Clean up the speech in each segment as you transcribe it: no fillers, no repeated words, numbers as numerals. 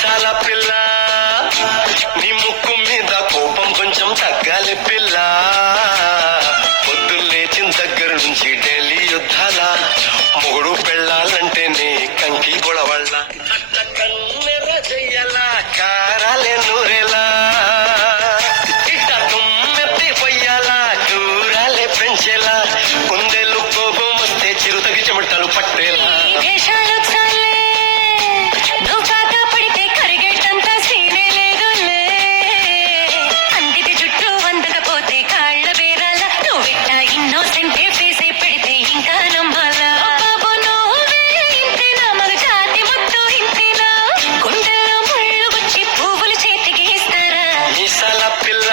మీసాల పిల్ల నీ ముక్కు మీద కోపం కొంచెం తగ్గాలి పిల్ల పొద్దున్న లేచిన దగ్గర నుంచి డైలీ యుద్ధాల మొగుడు పెళ్ళాలంటేనే కంకి గొడవళ్ళ కన్నెర చెయ్యలా కారాలే నూరేలా ఇట్ట తుమ్మెత్తి పొయ్యాలా కూరాలే పెంచేలా కుందేలు కోపం వస్తే చిరుతకి చెమటలు పట్టేలా పిల్ల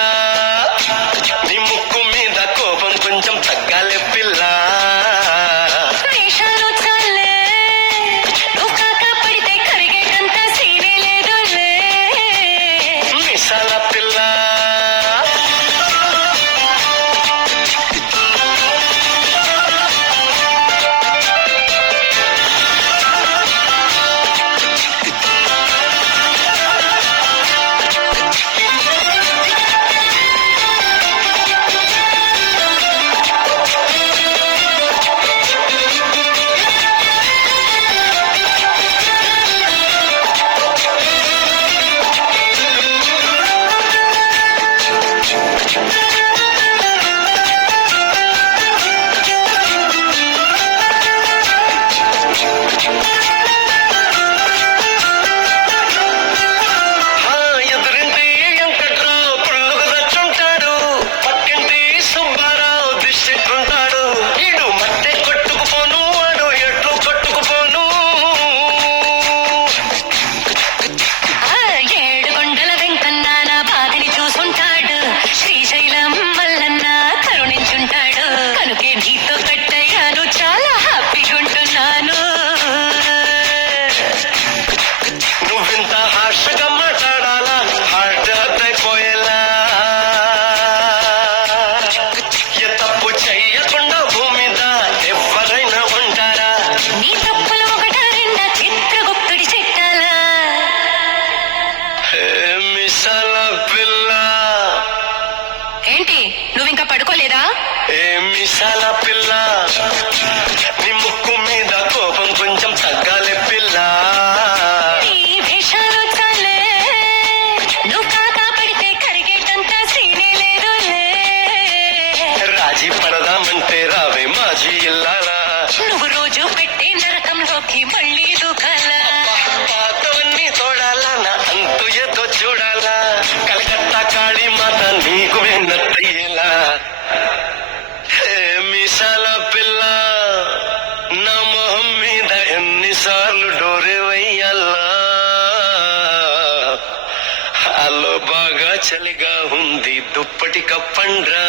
నీ ముక్కు మీద కోపం కొంచెం తగ్గాలే పిల్ల మీసాల పిల్ల ఏంటి నువ్వింకా పడుకోలేదా? మీసాల పిల్ల నీ ముక్కు మీద కోపం కొంచెం తగ్గాలే పిల్ల రాజీ పడదామంటే రావే మాజీ ఇల్లాలా నువ్వు రోజు పెట్టే నరకంలోకి మళ్ళీ దూకాలా పాతవన్నీ తోడాలా నా అంతు ఏదో చూడాలా కలకత్తా కాళీ మాత నీకు వెన్నయ్యేలా మీసాల పిల్ల నా మొహం మీద ఎన్నిసార్లు డోరే వెయ్యాలా అల్లో బాగా చలిగా ఉంది దుప్పటి కప్పండ్రా